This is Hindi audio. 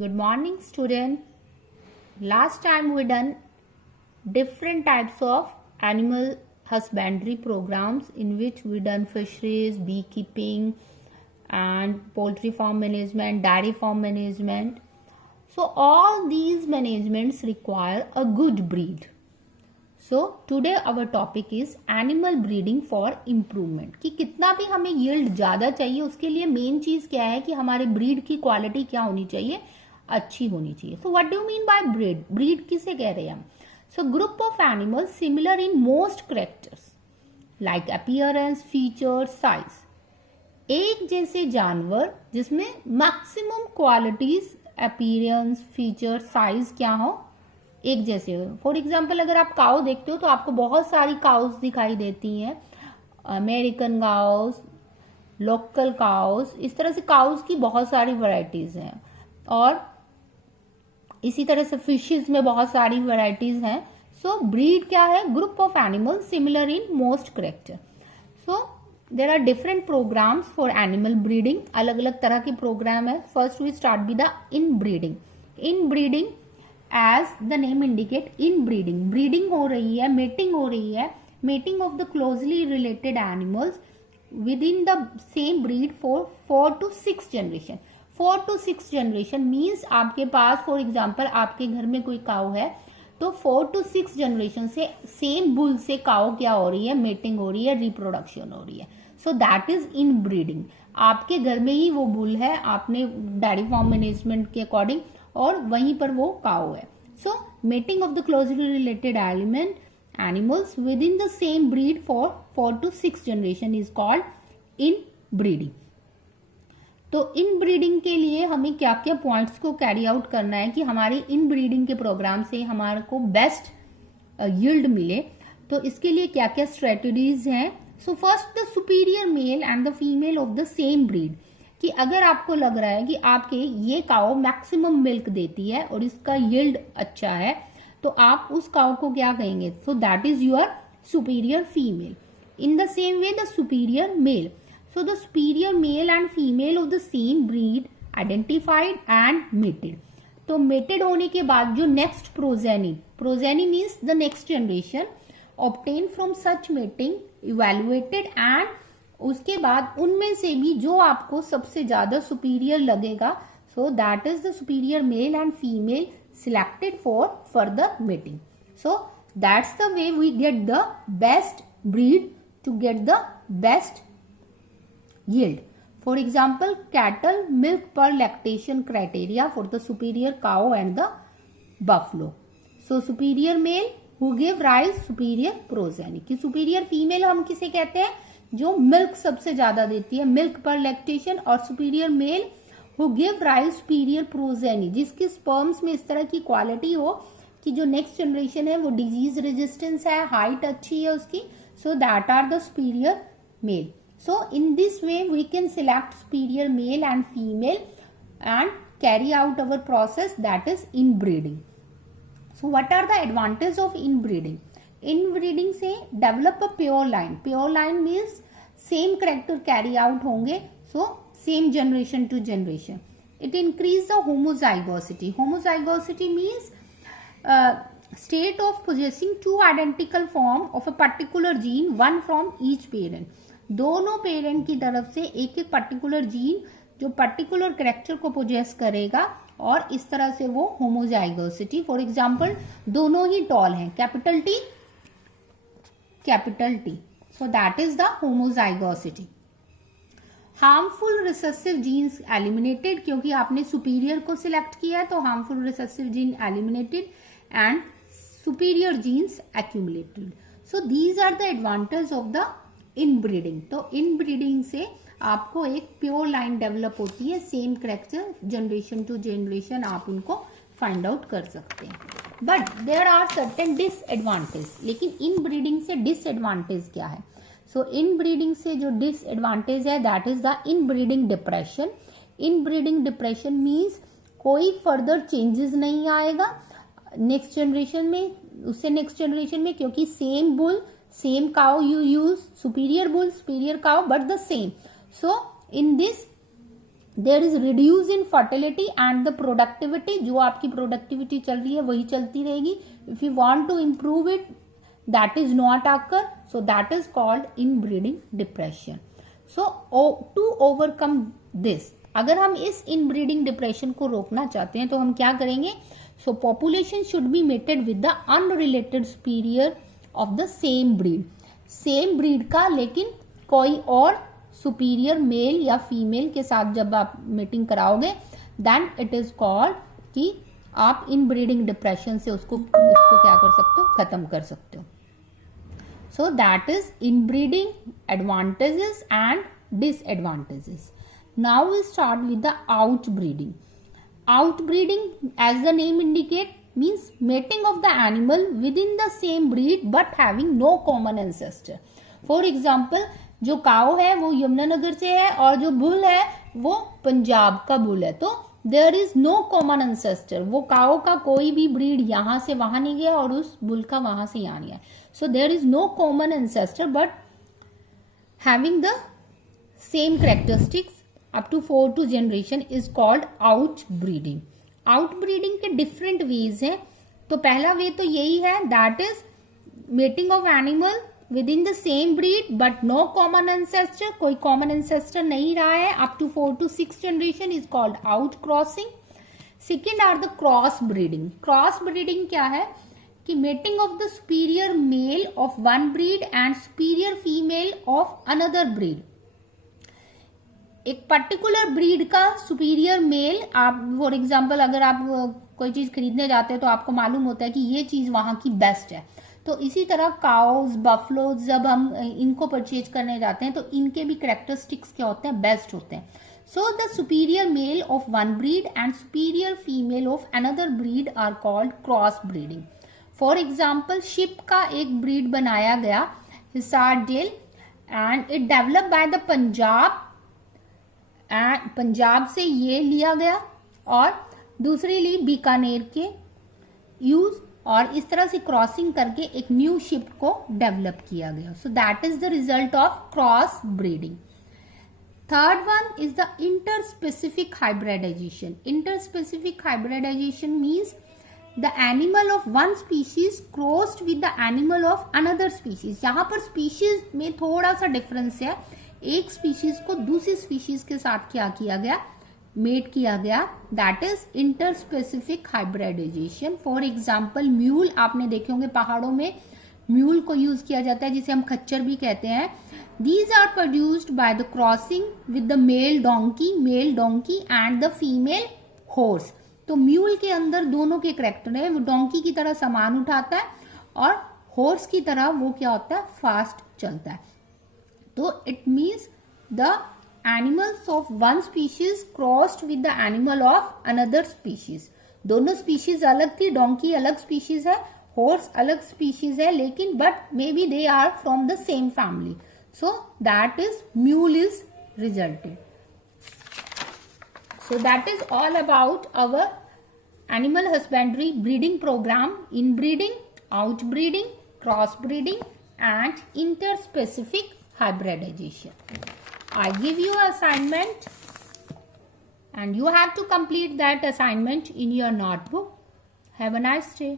Good morning, student. Last time we done different types of animal husbandry programs in which we done fisheries, beekeeping, and poultry farm management, dairy farm management. So all these managements require a good breed. So today our topic is animal breeding for improvement. कि कितना भी हमें yield ज़्यादा चाहिए उसके लिए मेन चीज़ क्या है कि हमारे ब्रीड की क्वालिटी क्या होनी चाहिए, अच्छी होनी चाहिए. So what do you mean by breed? Breed किसे कह रहे हैं हम? So group of animals similar in most characters like appearance, features, size. एक जैसे जानवर जिसमें maximum qualities appearance, feature, size क्या हो, एक जैसे हो. फॉर एग्जाम्पल अगर आप काउ देखते हो तो आपको बहुत सारी काउस दिखाई देती हैं, अमेरिकन काउस, लोकल काउस, इस तरह से काउस की बहुत सारी वैरायटीज हैं. और इसी तरह से फिशेस में बहुत सारी वैरायटीज हैं. सो ब्रीड क्या है? Group of animal similar in most character. So there are different programmes for animal breeding. अलग अलग तरह के प्रोग्राम है. First we start with the in breeding. In breeding as the name indicate, in breeding, breeding हो रही है, मेटिंग हो रही है, mating of the closely related animals with in the same breed for 4 to 6 generation. 4 to 6 generation means आपके पास फॉर एग्जाम्पल आपके घर में कोई काऊ है तो 4 to 6 जनरेशन से सेम बुल से काऊ क्या हो रही है, मेटिंग हो रही है, रिप्रोडक्शन हो रही है. So that is inbreeding. आपके घर में ही वो बुल है, आपने डेयरी फार्म मैनेजमेंट के अकॉर्डिंग, और वहीं पर वो काऊ है. So mating of the closely related animals with in the same breed for 4 to 6 generation is called inbreeding. तो इन ब्रीडिंग के लिए हमें क्या क्या पॉइंट्स को कैरी आउट करना है कि हमारी इन ब्रीडिंग के प्रोग्राम से हमारे को बेस्ट यील्ड मिले. तो इसके लिए क्या क्या स्ट्रेटजीज हैं. So first the superior male and the female of the same breed. कि अगर आपको लग रहा है कि आपके ये काऊ मैक्सिमम मिल्क देती है और इसका यील्ड अच्छा है तो आप उस काऊ को क्या कहेंगे? So that is your superior female. In the same way the superior male. So the superior male and female of the same breed identified and mated. तो mated होने के बाद जो next progeny means the next generation obtained from such mating, evaluated and उसके बाद उनमें से भी जो आपको सबसे ज्यादा superior लगेगा, so that is the superior male and female selected for further mating. So that's the way we get the best breed to get the best yield. For example, cattle milk per lactation criteria for the superior cow and the buffalo. So superior male who give rise superior progeny. कि superior female हम किसे कहते हैं? जो milk सबसे ज्यादा देती है, milk per lactation, और superior male who give rise superior progeny, जिसके sperms में इस तरह की क्वालिटी हो कि जो नेक्स्ट जनरेशन है वो डिजीज रेजिस्टेंस है, हाइट अच्छी है उसकी. So that are the superior male. So in this way we can select superior male and female and carry out our process, that is inbreeding. So what are the advantages of inbreeding? Inbreeding से develop a pure line. Pure line means same character carry out होंगे, so same generation to generation. It increase the homozygosity. Homozygosity means state of possessing two identical form of a particular gene, one from each parent. दोनों पेरेंट की तरफ से एक एक पर्टिकुलर जीन जो पर्टिकुलर कैरेक्टर को पोजेस करेगा, और इस तरह से वो होमोजाइगोसिटी. फॉर एग्जांपल दोनों ही टॉल हैं, capital T, so that is the homozygosity. Harmful recessive genes eliminated, क्योंकि आपने सुपीरियर को सिलेक्ट किया है तो harmful recessive gene eliminated and superior genes accumulated. So these are the advantage of the inbreeding. तो इनब्रीडिंग से आपको एक प्योर लाइन डेवलप होती है, same character generation to generation आप उनको फाइंड आउट कर सकते हैं. But there are certain disadvantage. लेकिन इनब्रीडिंग से डिसएडवांटेज क्या है? सो इनब्रीडिंग से जो डिसएडवांटेज है that is the inbreeding depression. Inbreeding depression means कोई फर्दर चेंजेस नहीं आएगा नेक्स्ट जनरेशन में, उससे नेक्स्ट जनरेशन में, क्योंकि same bull same cow you use, superior bull, superior cow, but the same. So in this there is reduce in fertility and the productivity, जो आपकी प्रोडक्टिविटी चल रही है वही चलती रहेगी. If you want to improve it, that is not occur, so that is called inbreeding depression. So to overcome this, अगर हम इस इनब्रीडिंग डिप्रेशन को रोकना चाहते हैं तो हम क्या करेंगे? So population should be mated with the unrelated superior of the same breed. Same breed का लेकिन कोई और सुपीरियर मेल या फीमेल के साथ जब आप मीटिंग कराओगे, देन इट इज कॉल्ड कि आप इनब्रीडिंग डिप्रेशन से उसको क्या कर सकते हो? खत्म कर सकते हो. So that is inbreeding advantages and disadvantages. Now we start with the outbreeding. Outbreeding, as the name indicate, means mating of the animal within the same breed but having no common ancestor. For example, जो काओ है वो यमुनानगर से है और जो बुल है वो पंजाब का बुल है, तो there is no common ancestor. वो काओ का कोई भी ब्रीड यहाँ से वहां नहीं गया और उस बुल का वहां से यहाँ नहीं आया. So there is no common ancestor but having the same characteristics up to 4 generation is called outbreeding. Outbreeding के different ways हैं. तो पहला वे तो यही है, that is mating of animal within the same breed but no common ancestor, कोई common ancestor नहीं रहा है up to 4 to 6 generation is called outcrossing. Second are the cross breeding. Cross breeding क्या है कि mating of the superior male of one breed and superior female of another breed. एक पर्टिकुलर ब्रीड का सुपीरियर मेल, आप फॉर एग्जांपल अगर आप कोई चीज खरीदने जाते हैं तो आपको मालूम होता है कि ये चीज वहां की बेस्ट है, तो इसी तरह काउज, बफलोज जब हम इनको परचेज करने जाते हैं तो इनके भी कैरेक्टरिस्टिक्स क्या होते हैं? बेस्ट होते हैं. So the superior male of one breed and superior female of another breed are called cross breeding. For example sheep का एक ब्रीड बनाया गया Hisardale and it develop by the Punjab से ये लिया गया और दूसरी ली बीकानेर के यूज, और इस तरह से क्रॉसिंग करके एक न्यू शिप को डेवलप किया गया. So that is the result of cross breeding. Third one is the interspecific hybridization. Interspecific hybridization means the animal of one species crossed with the animal of another species. यहाँ पर स्पीशीज में थोड़ा सा डिफरेंस है. एक स्पीशीज को दूसरी स्पीशीज के साथ क्या किया गया? मेट किया गया. That is interspecific hybridization. For example mule, आपने देखे होंगे पहाड़ों में म्यूल को यूज किया जाता है जिसे हम खच्चर भी कहते हैं. These are produced by the crossing with the male donkey and the female horse. तो म्यूल के अंदर दोनों के कैरेक्टर है. वो डोंकी की तरह सामान उठाता है और हॉर्स की तरह वो क्या होता है? फास्ट चलता है. तो it means the animals of one species crossed with the animal of another species. दोनों स्पीशीज अलग थी. डोंकी अलग स्पीशीज है, हॉर्स अलग स्पीशीज है, लेकिन but may be they are from the same family. So that is mule is resulted. So that is all about our animal husbandry breeding program: inbreeding, outbreeding, crossbreeding and interspecific hybridization. I give you an assignment and you have to complete that assignment in your notebook. Have a nice day.